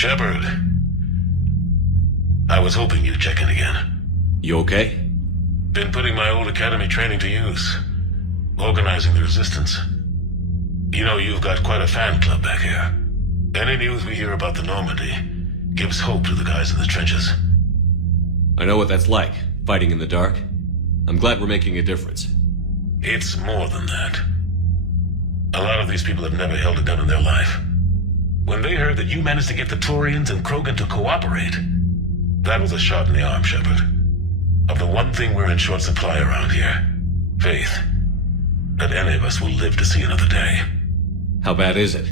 Shepard. I was hoping you'd check in again. You okay? Been putting my old academy training to use. Organizing the resistance. You know, you've got quite a fan club back here. Any news we hear about the Normandy gives hope to the guys in the trenches. I know what that's like, fighting in the dark. I'm glad we're making a difference. It's more than that. A lot of these people have never held a gun in their life. When they heard that you managed to get the Taurians and Krogan to cooperate, that was a shot in the arm, Shepard. Of the one thing we're in short supply around here, faith. That any of us will live to see another day. How bad is it?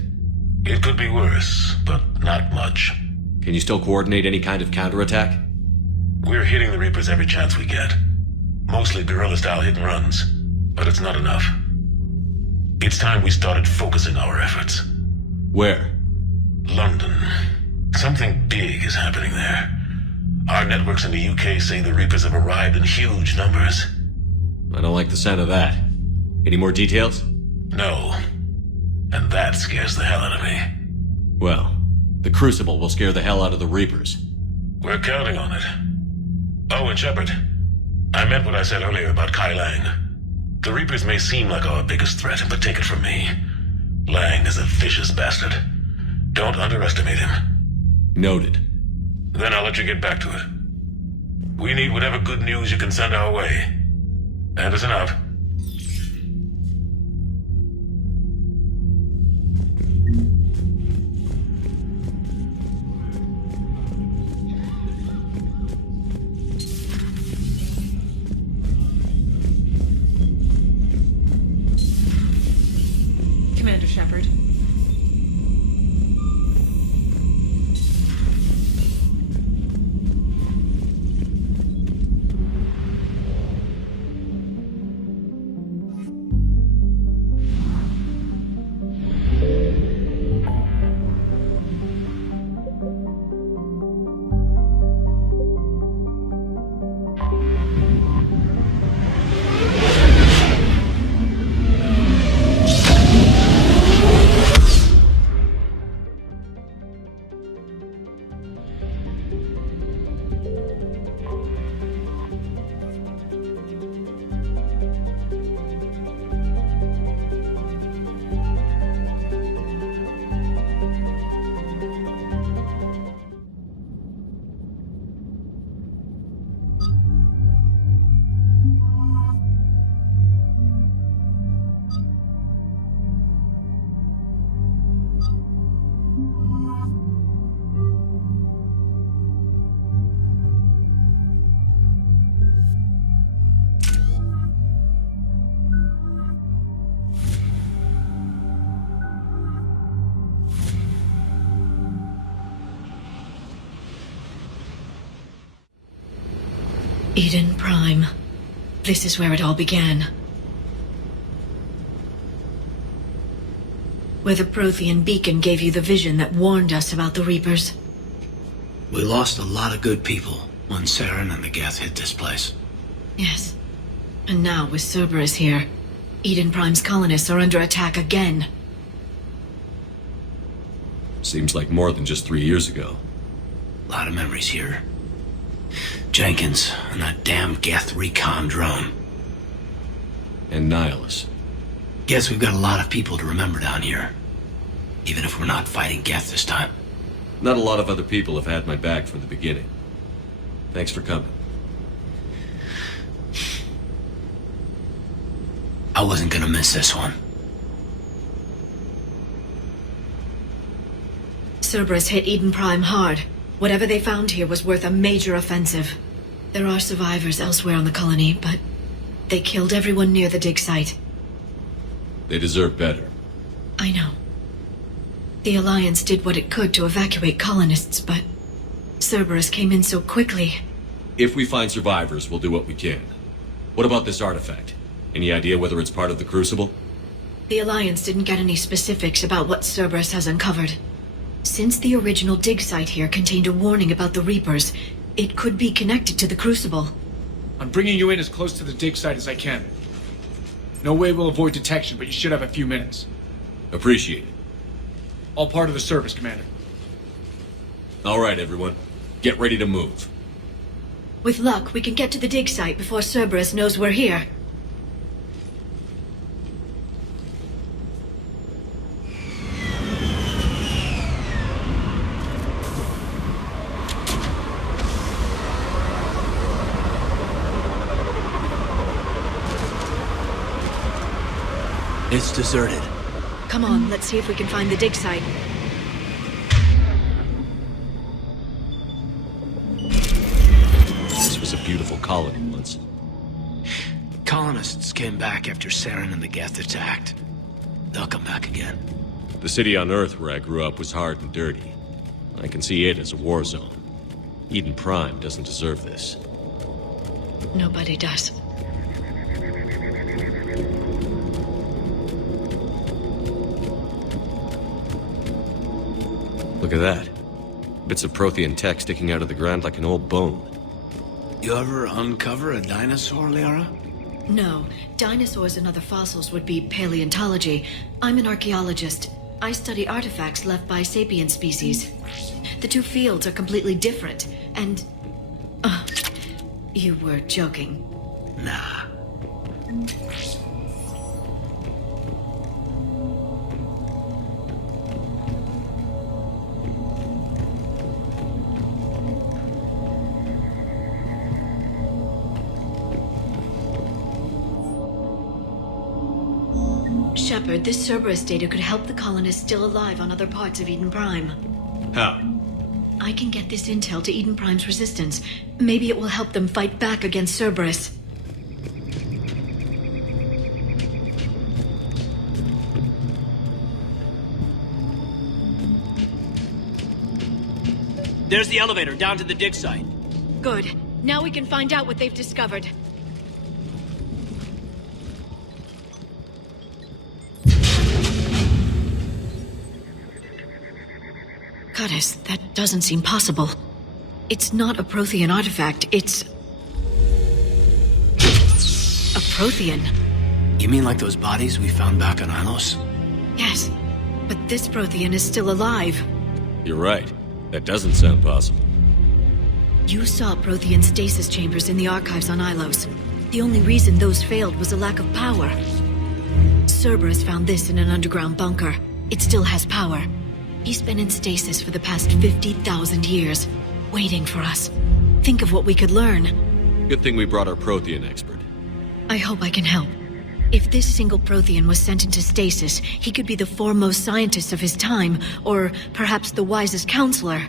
It could be worse, but not much. Can you still coordinate any kind of counterattack? We're hitting the Reapers every chance we get. Mostly guerrilla-style hit-and-runs, but it's not enough. It's time we started focusing our efforts. Where? London. Something big is happening there. Our networks in the UK say the Reapers have arrived in huge numbers. I don't like the sound of that. Any more details? No. And that scares the hell out of me. Well, the Crucible will scare the hell out of the Reapers. We're counting on it. Oh, and Shepard, I meant what I said earlier about Kai Lang. The Reapers may seem like our biggest threat, but take it from me. Lang is a vicious bastard. Don't underestimate him. Noted. Then I'll let you get back to it. We need whatever good news you can send our way. Anderson out. Commander Shepard. Eden Prime. This is where it all began. Where the Prothean beacon gave you the vision that warned us about the Reapers. We lost a lot of good people when Saren and the Geth hit this place. Yes. And now, with Cerberus here, Eden Prime's colonists are under attack again. Seems like more than just 3 years ago. A lot of memories here. Jenkins and that damn Geth recon drone. And Nihilus. Guess we've got a lot of people to remember down here. Even if we're not fighting Geth this time. Not a lot of other people have had my back from the beginning. Thanks for coming. I wasn't gonna miss this one. Cerberus hit Eden Prime hard. Whatever they found here was worth a major offensive. There are survivors elsewhere on the colony, but they killed everyone near the dig site. They deserve better. I know. The Alliance did what it could to evacuate colonists, but Cerberus came in so quickly. If we find survivors, we'll do what we can. What about this artifact? Any idea whether it's part of the Crucible? The Alliance didn't get any specifics about what Cerberus has uncovered. Since the original dig site here contained a warning about the Reapers, it could be connected to the Crucible. I'm bringing you in as close to the dig site as I can. No way we'll avoid detection, but you should have a few minutes. Appreciate it. All part of the service, Commander. All right, everyone. Get ready to move. With luck, we can get to the dig site before Cerberus knows we're here. It's deserted. Come on, let's see if we can find the dig site. This was a beautiful colony once. Colonists came back after Saren and the Geth attacked. They'll come back again. The city on Earth where I grew up was hard and dirty. I can see it as a war zone. Eden Prime doesn't deserve this. Nobody does. Look at that. Bits of Prothean tech sticking out of the ground like an old bone. You ever uncover a dinosaur, Liara? No, dinosaurs and other fossils would be paleontology. I'm an archaeologist. I study artifacts left by sapient species. The two fields are completely different, and... you were joking. Nah. Shepard, this Cerberus data could help the colonists still alive on other parts of Eden Prime. How? I can get this intel to Eden Prime's resistance. Maybe it will help them fight back against Cerberus. There's the elevator down to the dig site. Good. Now we can find out what they've discovered. Goddess, that doesn't seem possible. It's not a Prothean artifact, it's... a Prothean. You mean like those bodies we found back on Ilos? Yes, but this Prothean is still alive. You're right. That doesn't sound possible. You saw Prothean stasis chambers in the archives on Ilos. The only reason those failed was a lack of power. Cerberus found this in an underground bunker. It still has power. He's been in stasis for the past 50,000 years, waiting for us. Think of what we could learn. Good thing we brought our Prothean expert. I hope I can help. If this single Prothean was sent into stasis, he could be the foremost scientist of his time, or perhaps the wisest counselor.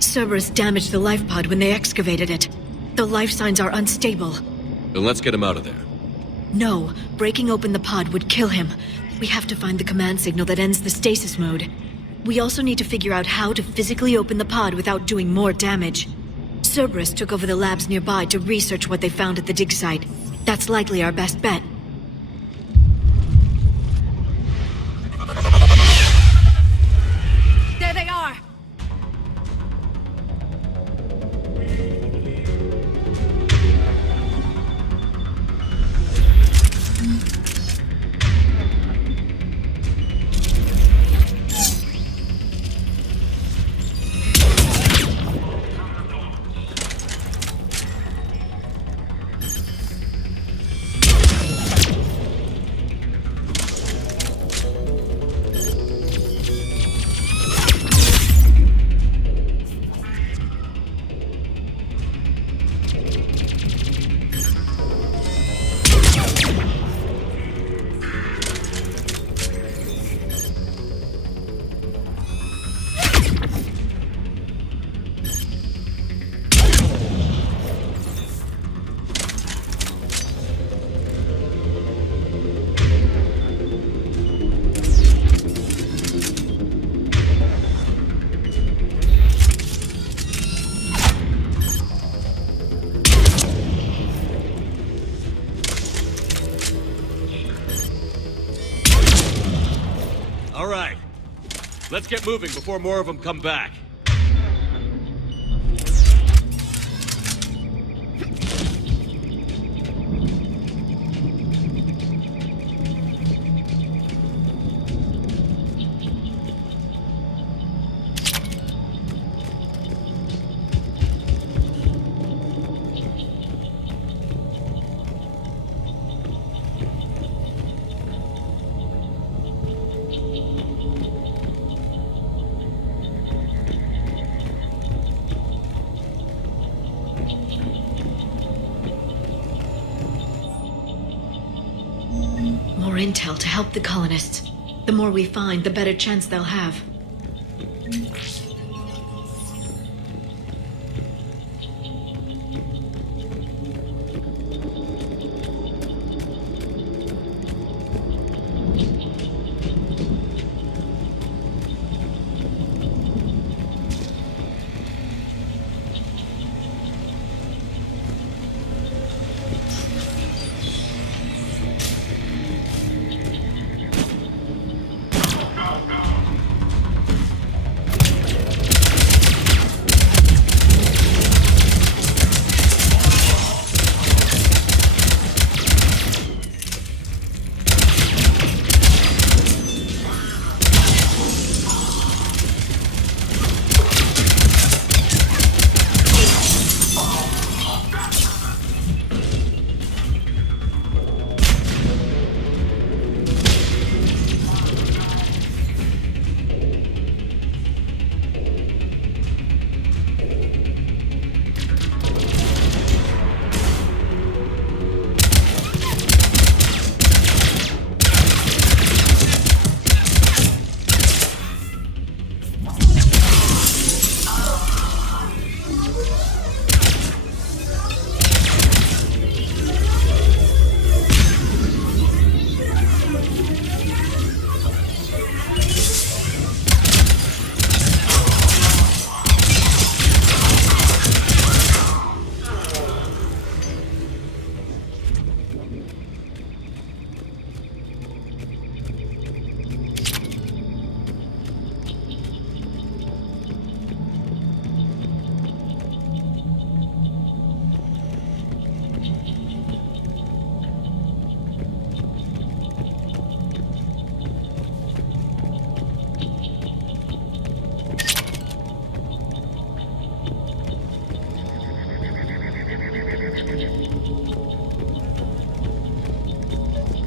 Cerberus damaged the life pod when they excavated it. The life signs are unstable. Then let's get him out of there. No, breaking open the pod would kill him. We have to find the command signal that ends the stasis mode. We also need to figure out how to physically open the pod without doing more damage. Cerberus took over the labs nearby to research what they found at the dig site. That's likely our best bet. There they are! All right. Let's get moving before more of them come back. intel to help the colonists. The more we find, the better chance they'll have.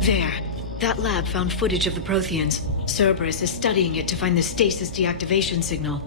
There. That lab found footage of the Protheans. Cerberus is studying it to find the stasis deactivation signal.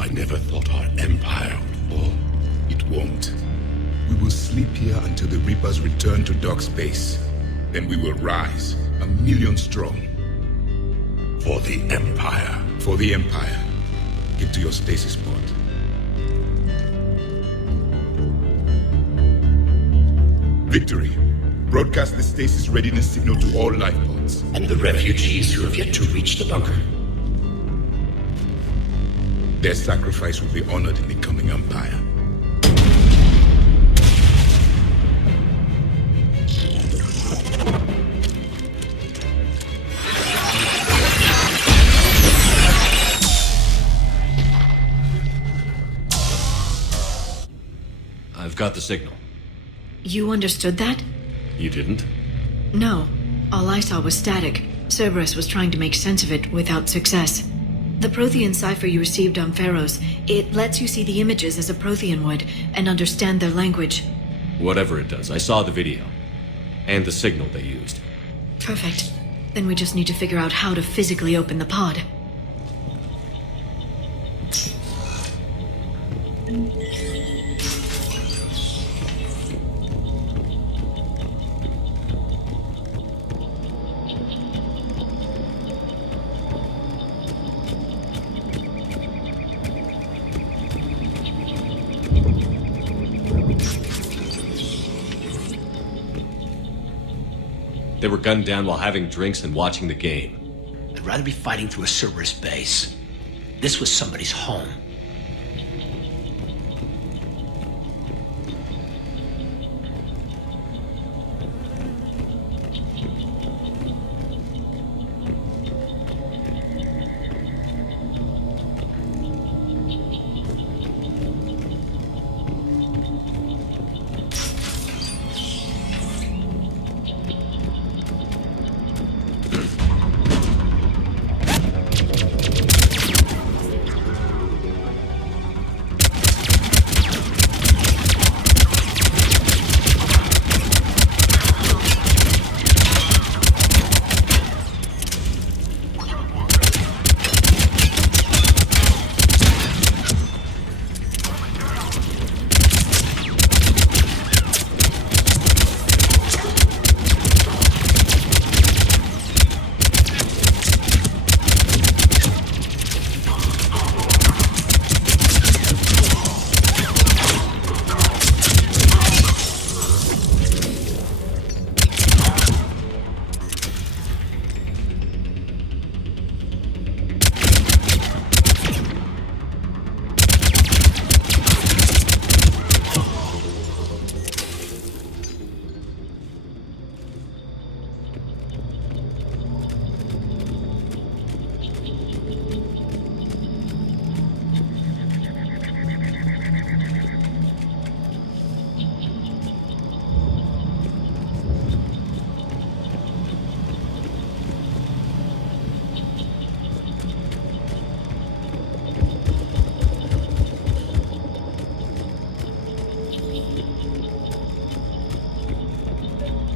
I never thought our empire would fall. It won't. We will sleep here until the Reapers return to dark space. Then we will rise, 1,000,000 strong. For the Empire. For the Empire. Get to your stasis pod. Victory. Broadcast the stasis readiness signal to all life pods. And the refugees who have yet to reach the bunker. Their sacrifice will be honored in the coming Empire. I've got the signal. You understood that? You didn't? No. All I saw was static. Cerberus was trying to make sense of it without success. The Prothean cipher you received on Pharaohs, it lets you see the images as a Prothean would and understand their language. Whatever it does, I saw the video. And the signal they used. Perfect. Then we just need to figure out how to physically open the pod. They were gunned down while having drinks and watching the game. I'd rather be fighting through a Cerberus base. This was somebody's home.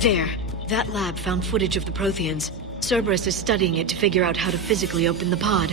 There. That lab found footage of the Protheans. Cerberus is studying it to figure out how to physically open the pod.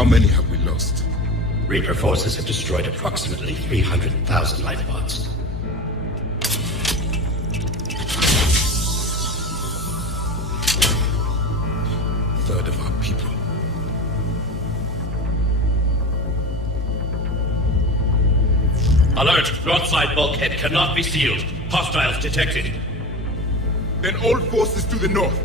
How many have we lost? Reaper forces have destroyed approximately 300,000 life pods. Third of our people. Alert! Broadside bulkhead cannot be sealed. Hostiles detected. Then all forces to the north.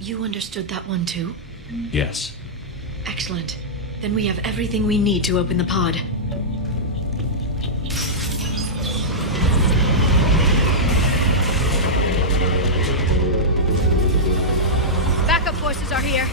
You understood that one too? Yes. Excellent. Then we have everything we need to open the pod. Backup forces are here.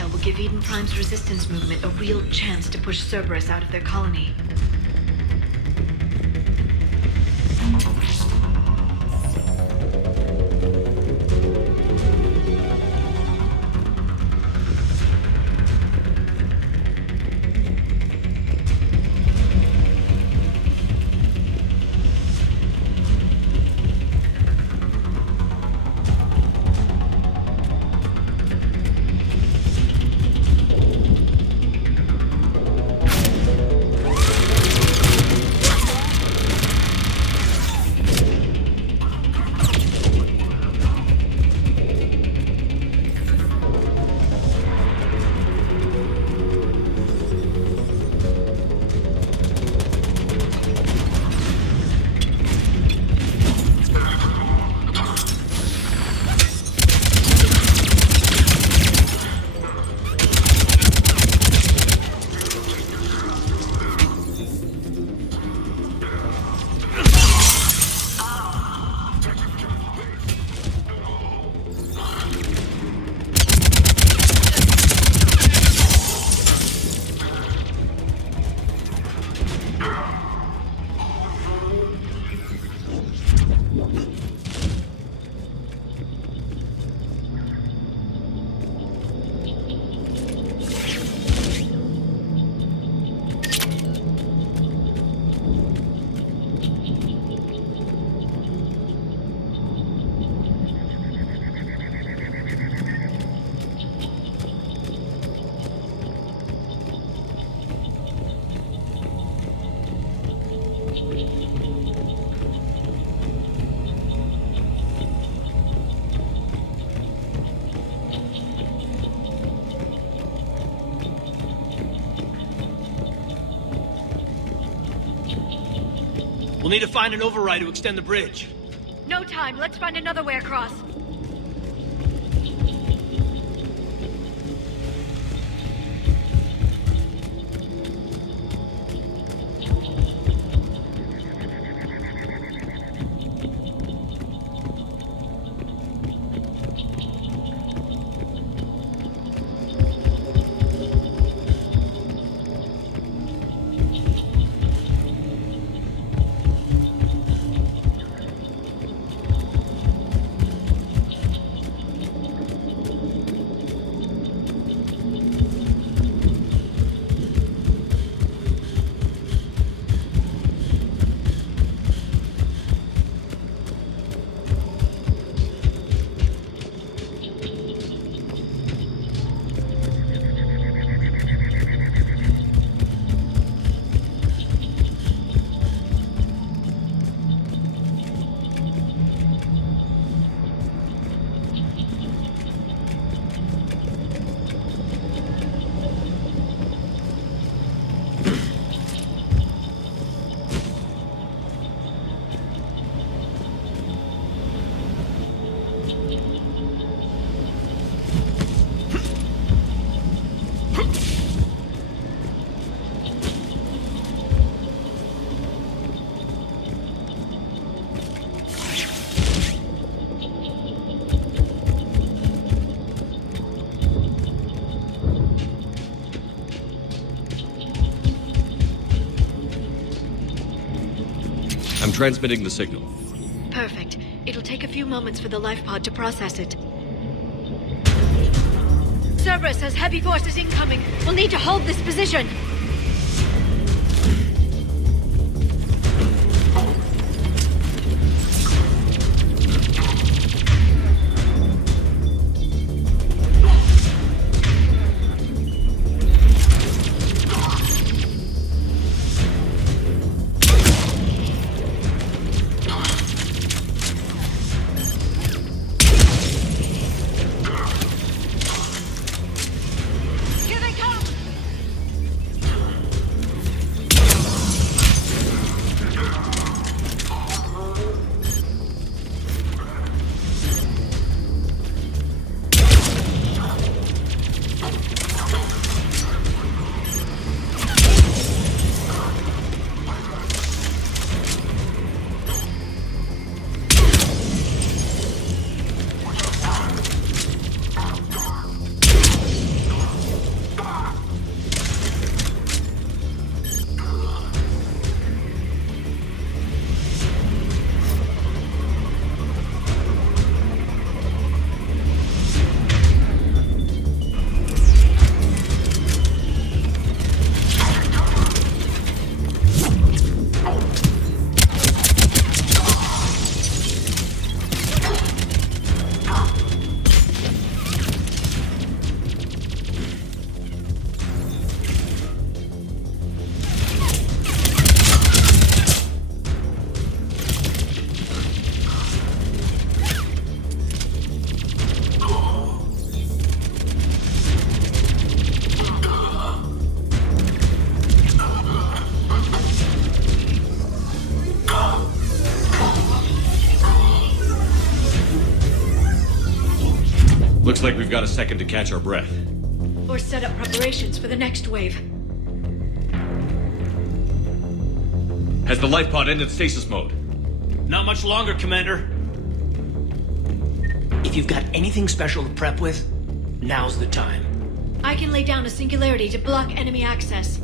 intel will give Eden Prime's resistance movement a real chance to push Cerberus out of their colony. We'll need to find an override to extend the bridge. No time. Let's find another way across. I'm transmitting the signal. Perfect. It'll take a few moments for the life pod to process it. Cerberus has heavy forces incoming. We'll need to hold this position. like we've got a second to catch our breath. Or set up preparations for the next wave. Has the life pod ended stasis mode? Not much longer, Commander. If you've got anything special to prep with, now's the time. I can lay down a singularity to block enemy access.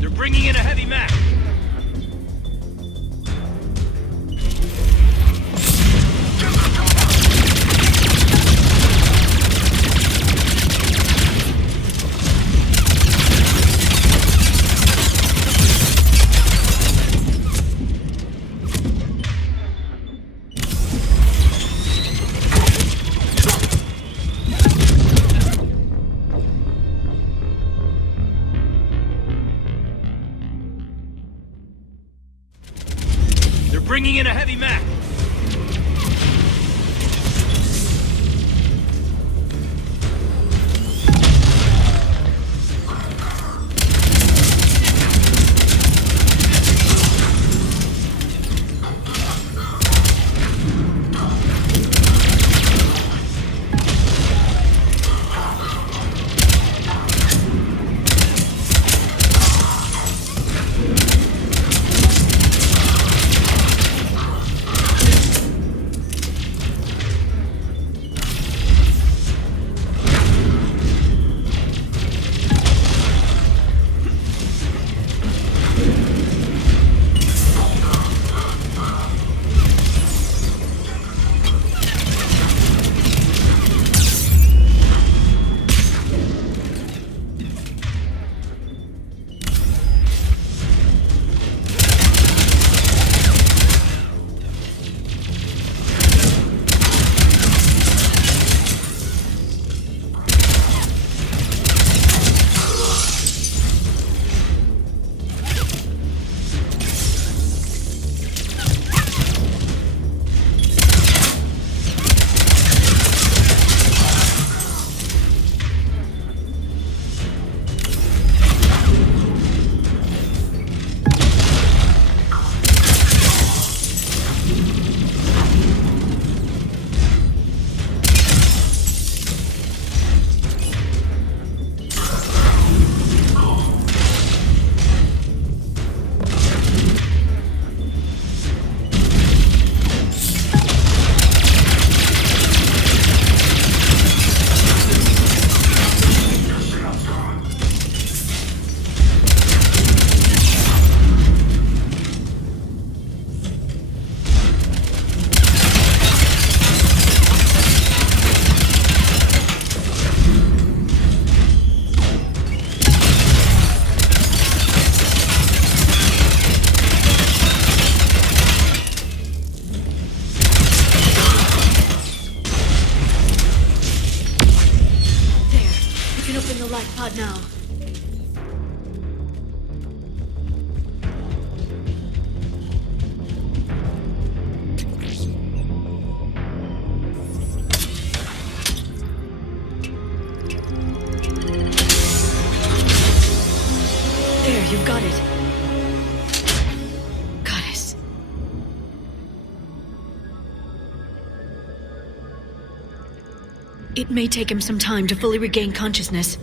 They're bringing in a heavy mech. Bringing in a heavy mech. Pod now. There, you've got it. Goddess. It may take him some time to fully regain consciousness.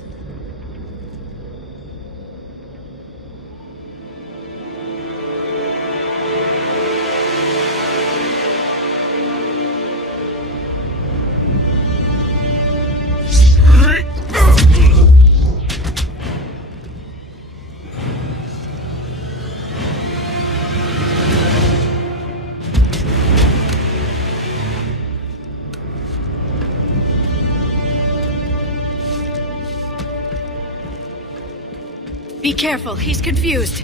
Be careful, he's confused.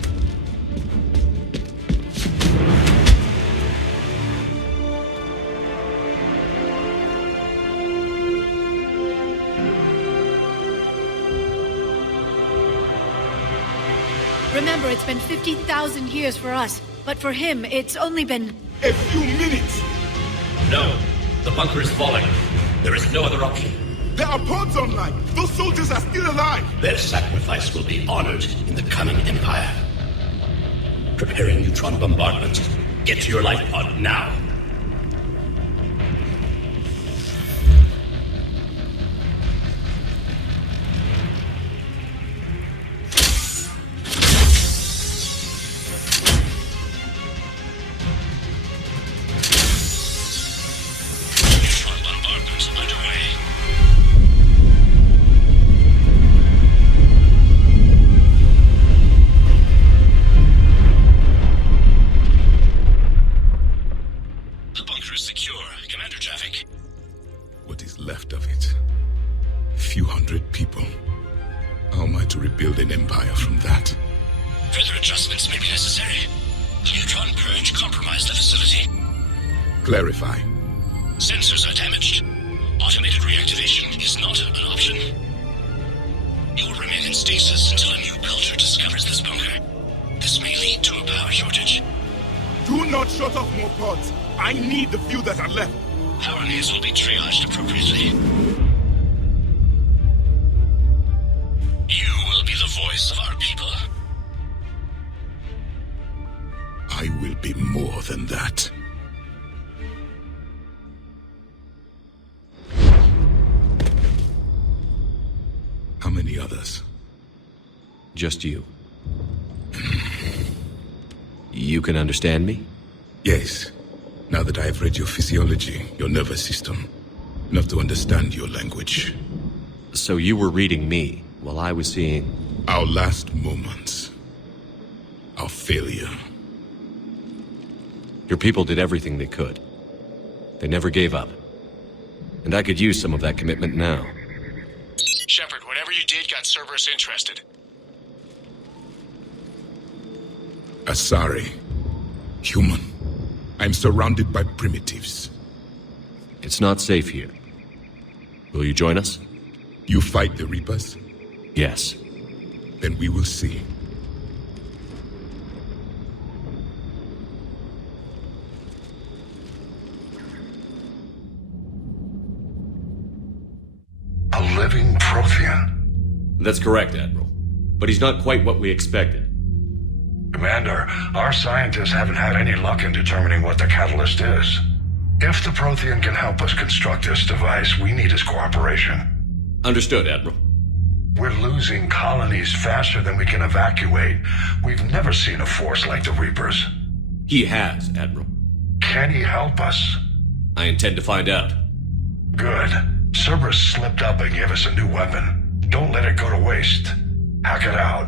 Remember, it's been 50,000 years for us, but for him, it's only been... A few minutes! No, the bunker is falling. There is no other option. There are pods online! Those soldiers are still alive! Their sacrifice will be honored in the coming empire. Preparing neutron bombardment. Get to your life pod now. Clarify. Sensors are damaged. Automated reactivation is not an option. You will remain in stasis until a new culture discovers this bunker. This may lead to a power shortage. Do not shut off more pods. I need the few that are left. Power needs will be triaged appropriately. You will be the voice of our people. I will be more than that. How many others? Just you. You can understand me? Yes. Now that I have read your physiology, your nervous system, enough to understand your language. So you were reading me while I was seeing... Our last moments. Our failure. Your people did everything they could. They never gave up. And I could use some of that commitment now. Shepard, whatever you did got Cerberus interested. Asari. Human. I'm surrounded by primitives. It's not safe here. Will you join us? You fight the Reapers? Yes. Then we will see. A living Prothean? That's correct, Admiral. But he's not quite what we expected. Commander, our scientists haven't had any luck in determining what the catalyst is. If the Prothean can help us construct this device, we need his cooperation. Understood, Admiral. We're losing colonies faster than we can evacuate. We've never seen a force like the Reapers. He has, Admiral. Can he help us? I intend to find out. Good. Cerberus slipped up and gave us a new weapon. Don't let it go to waste. Hack it out.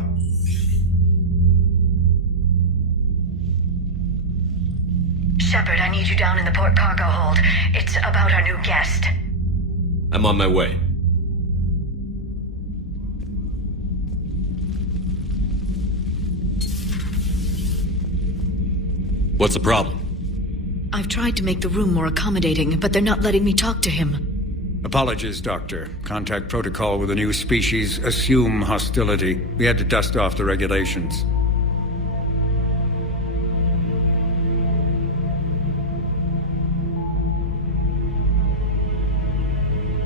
Shepard, I need you down in the port cargo hold. It's about our new guest. I'm on my way. What's the problem? I've tried to make the room more accommodating, but they're not letting me talk to him. Apologies, Doctor. Contact protocol with a new species. Assume hostility. We had to dust off the regulations.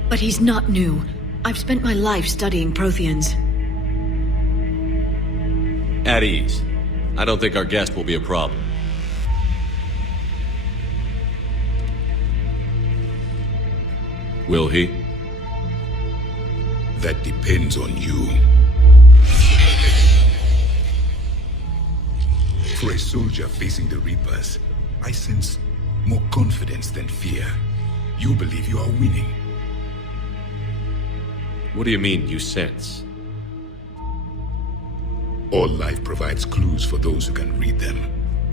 But he's not new. I've spent my life studying Protheans. At ease. I don't think our guest will be a problem. Will he? That depends on you. For a soldier facing the Reapers, I sense more confidence than fear. You believe you are winning. What do you mean, you sense? All life provides clues for those who can read them.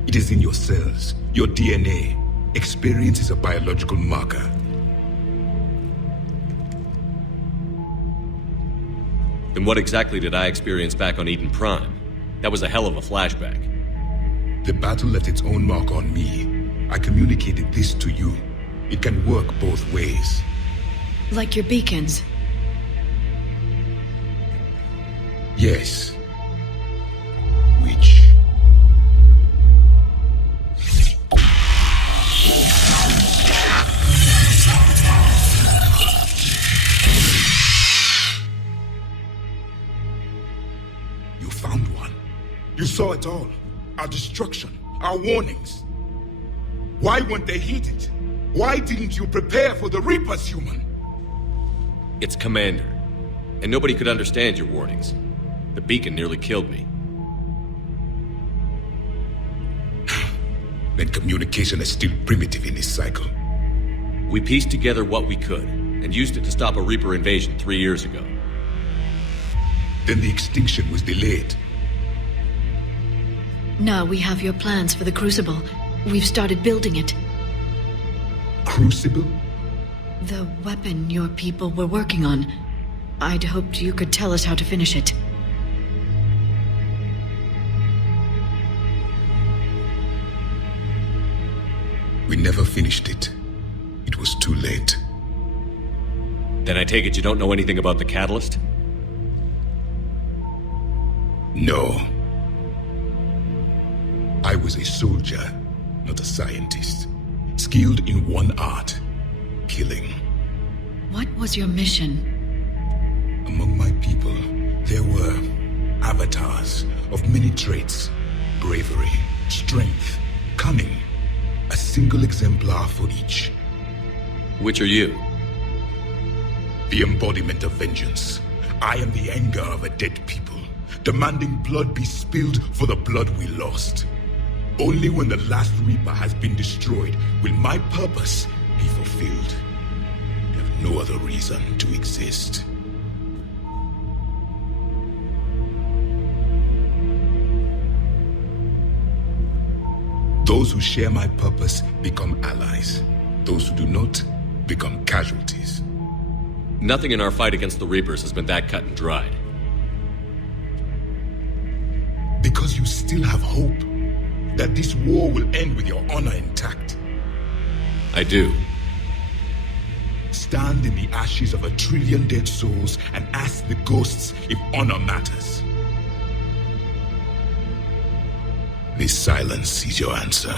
It is in your cells, your DNA. Experience is a biological marker. Then what exactly did I experience back on Eden Prime? That was a hell of a flashback. The battle left its own mark on me. I communicated this to you. It can work both ways. Like your beacons. Yes. Which? You found one. You saw it all. our destruction, our warnings. Why weren't they heeded? Why didn't you prepare for the Reapers, human? It's Commander. And nobody could understand your warnings. The beacon nearly killed me. Then communication is still primitive in this cycle. We pieced together what we could, and used it to stop a Reaper invasion 3 years ago. Then the extinction was delayed. Now we have your plans for the Crucible. We've started building it. Crucible? The weapon your people were working on. I'd hoped you could tell us how to finish it. We never finished it. It was too late. Then I take it you don't know anything about the catalyst? No. I was a soldier, not a scientist. Skilled in one art, killing. What was your mission? Among my people, there were avatars of many traits. Bravery, strength, cunning. A single exemplar for each. Which are you? The embodiment of vengeance. I am the anger of a dead people, demanding blood be spilled for the blood we lost. Only when the last Reaper has been destroyed will my purpose be fulfilled. I have no other reason to exist. Those who share my purpose become allies. Those who do not become casualties. Nothing in our fight against the Reapers has been that cut and dried. Because you still have hope that this war will end with your honor intact. I do. Stand in the ashes of 1 trillion dead souls and ask the ghosts if honor matters. This silence is your answer.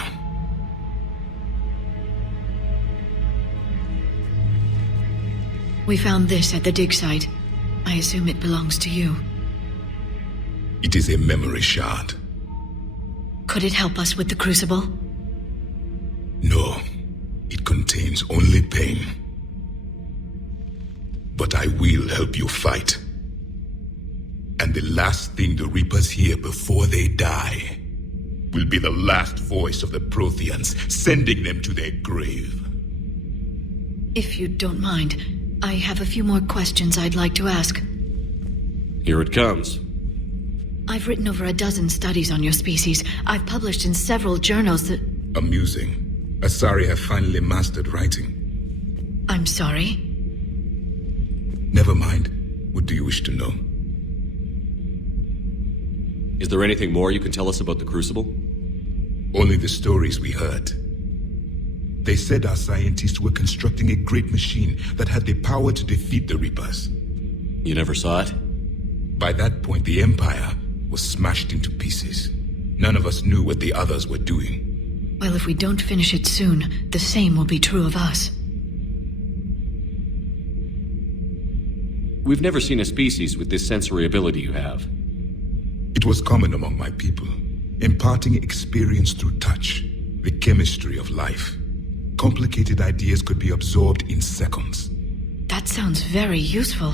We found this at the dig site. I assume it belongs to you. It is a memory shard. Could it help us with the Crucible? No, it contains only pain. But I will help you fight. And the last thing the Reapers hear before they die will be the last voice of the Protheans, sending them to their grave. If you don't mind, I have a few more questions I'd like to ask. Here it comes. I've written over a dozen studies on your species. I've published in several journals that... Amusing. Asari have finally mastered writing. I'm sorry? Never mind. What do you wish to know? Is there anything more you can tell us about the Crucible? Only the stories we heard. They said our scientists were constructing a great machine that had the power to defeat the Reapers. You never saw it? By that point, the Empire was smashed into pieces. None of us knew what the others were doing. Well, if we don't finish it soon, the same will be true of us. We've never seen a species with this sensory ability you have. It was common among my people, imparting experience through touch, the chemistry of life. Complicated ideas could be absorbed in seconds. That sounds very useful.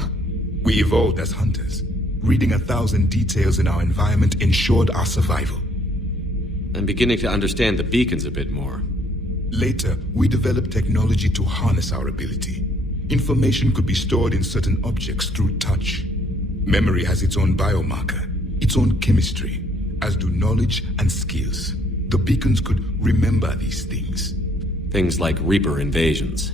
We evolved as hunters. Reading 1,000 details in our environment ensured our survival. I'm beginning to understand the beacons a bit more. Later, we developed technology to harness our ability. Information could be stored in certain objects through touch. Memory has its own biomarker, its own chemistry, as do knowledge and skills. The beacons could remember these things. Things like Reaper invasions.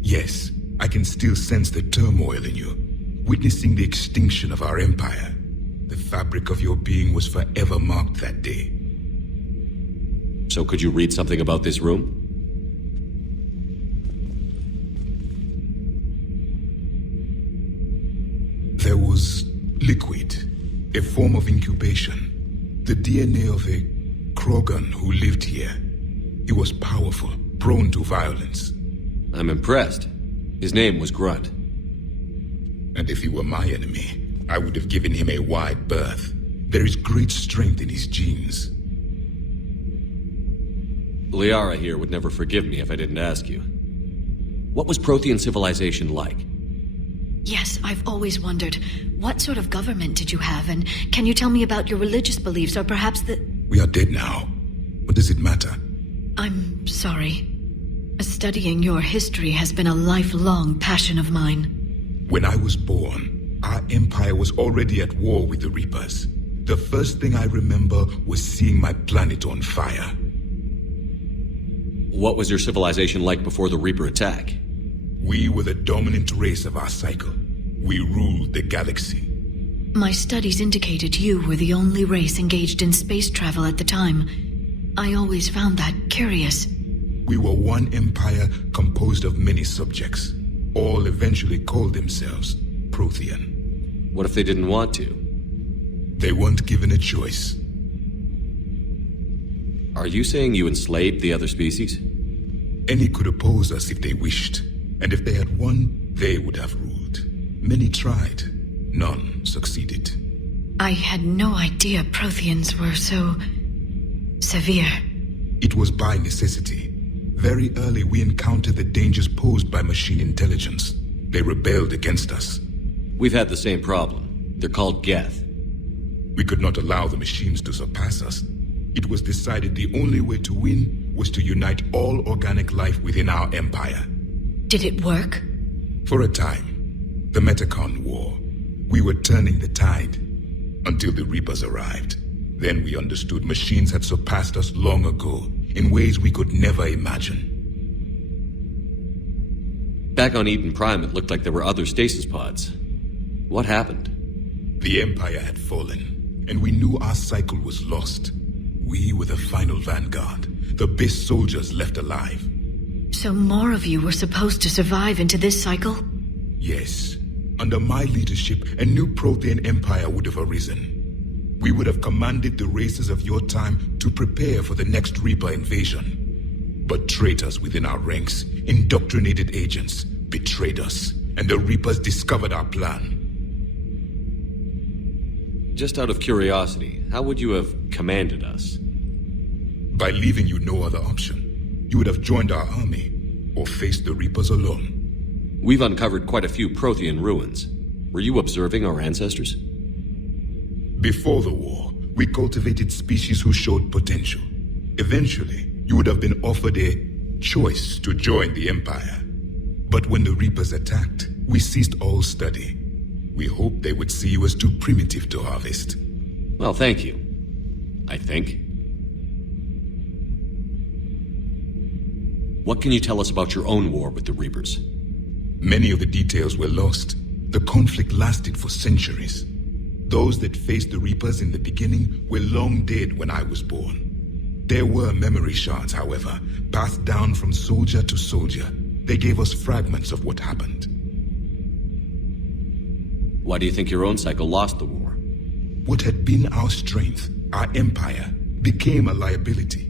Yes, I can still sense the turmoil in you, witnessing the extinction of our empire. The fabric of your being was forever marked that day. So could you read something about this room? There was liquid, a form of incubation. The DNA of a Krogan who lived here. He was powerful, prone to violence. I'm impressed. His name was Grunt. And if he were my enemy, I would have given him a wide berth. There is great strength in his genes. Liara here would never forgive me if I didn't ask you. What was Prothean civilization like? Yes, I've always wondered, what sort of government did you have, and can you tell me about your religious beliefs, or perhaps the... We are dead now. What does it matter? I'm sorry. Studying your history has been a lifelong passion of mine. When I was born, our empire was already at war with the Reapers. The first thing I remember was seeing my planet on fire. What was your civilization like before the Reaper attack? We were the dominant race of our cycle. We ruled the galaxy. My studies indicated you were the only race engaged in space travel at the time. I always found that curious. We were one empire composed of many subjects. All eventually called themselves Prothean. What if they didn't want to? They weren't given a choice. Are you saying you enslaved the other species? Any could oppose us if they wished. And if they had won, they would have ruled. Many tried. None succeeded. I had no idea Protheans were so... severe. It was by necessity. Very early we encountered the dangers posed by machine intelligence. They rebelled against us. We've had the same problem. They're called Geth. We could not allow the machines to surpass us. It was decided the only way to win was to unite all organic life within our empire. Did it work? For a time. The Metacon War. We were turning the tide. Until the Reapers arrived. Then we understood machines had surpassed us long ago, in ways we could never imagine. Back on Eden Prime, it looked like there were other stasis pods. What happened? The Empire had fallen, and we knew our cycle was lost. We were the final vanguard, the best soldiers left alive. So more of you were supposed to survive into this cycle? Yes. Under my leadership, a new Prothean empire would have arisen. We would have commanded the races of your time to prepare for the next Reaper invasion. But traitors within our ranks, indoctrinated agents, betrayed us, and the Reapers discovered our plan. Just out of curiosity, how would you have commanded us? By leaving you no other option. You would have joined our army, or faced the Reapers alone. We've uncovered quite a few Prothean ruins. Were you observing our ancestors? Before the war, we cultivated species who showed potential. Eventually, you would have been offered a choice to join the Empire. But when the Reapers attacked, we ceased all study. We hoped they would see you as too primitive to harvest. Well, thank you. I think. What can you tell us about your own war with the Reapers? Many of the details were lost. The conflict lasted for centuries. Those that faced the Reapers in the beginning were long dead when I was born. There were memory shards, however, passed down from soldier to soldier. They gave us fragments of what happened. Why do you think your own cycle lost the war? What had been our strength, our empire, became a liability.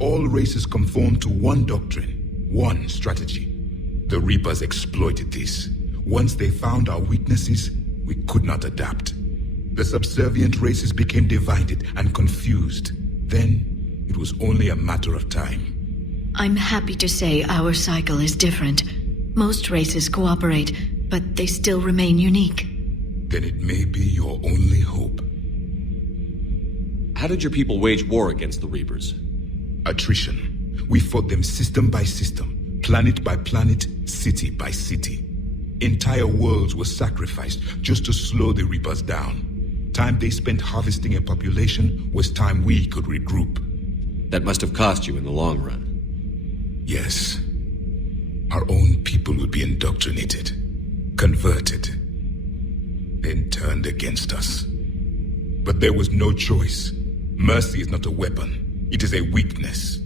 All races conformed to one doctrine, one strategy. The Reapers exploited this. Once they found our weaknesses, we could not adapt. The subservient races became divided and confused. Then, it was only a matter of time. I'm happy to say our cycle is different. Most races cooperate, but they still remain unique. Then it may be your only hope. How did your people wage war against the Reapers? Attrition. We fought them system by system, planet by planet, city by city. Entire worlds were sacrificed just to slow the Reapers down. Time they spent harvesting a population was time we could regroup. That must have cost you in the long run. Yes. Our own people would be indoctrinated, converted, then turned against us. But there was no choice. Mercy is not a weapon. It is a weakness.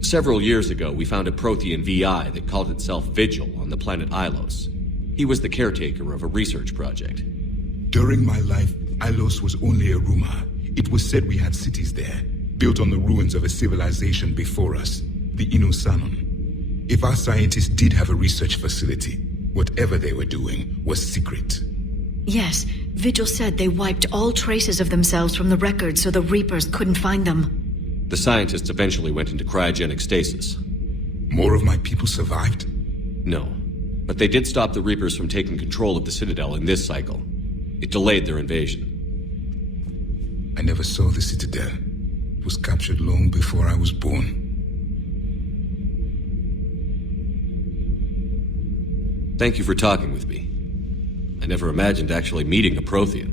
Several years ago, we found a Prothean VI that called itself Vigil on the planet Ilos. He was the caretaker of a research project. During my life, Ilos was only a rumor. It was said we had cities there, built on the ruins of a civilization before us, the Inusanon. If our scientists did have a research facility, whatever they were doing was secret. Yes, Vigil said they wiped all traces of themselves from the records so the Reapers couldn't find them. The scientists eventually went into cryogenic stasis. More of my people survived? No, but they did stop the Reapers from taking control of the Citadel in this cycle. It delayed their invasion. I never saw the Citadel. It was captured long before I was born. Thank you for talking with me. I never imagined actually meeting a Prothean.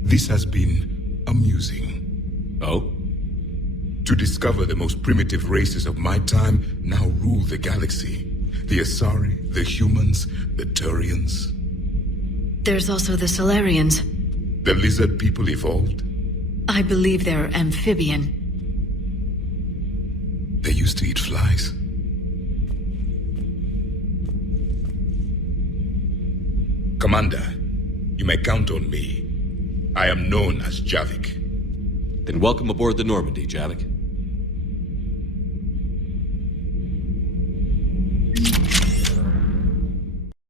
This has been amusing. Oh? To discover the most primitive races of my time now rule the galaxy. The Asari, the humans, the Turians. There's also the Solarians. The lizard people evolved? I believe they're amphibian. They used to eat flies. Commander, you may count on me. I am known as Javik. Then welcome aboard the Normandy, Javik.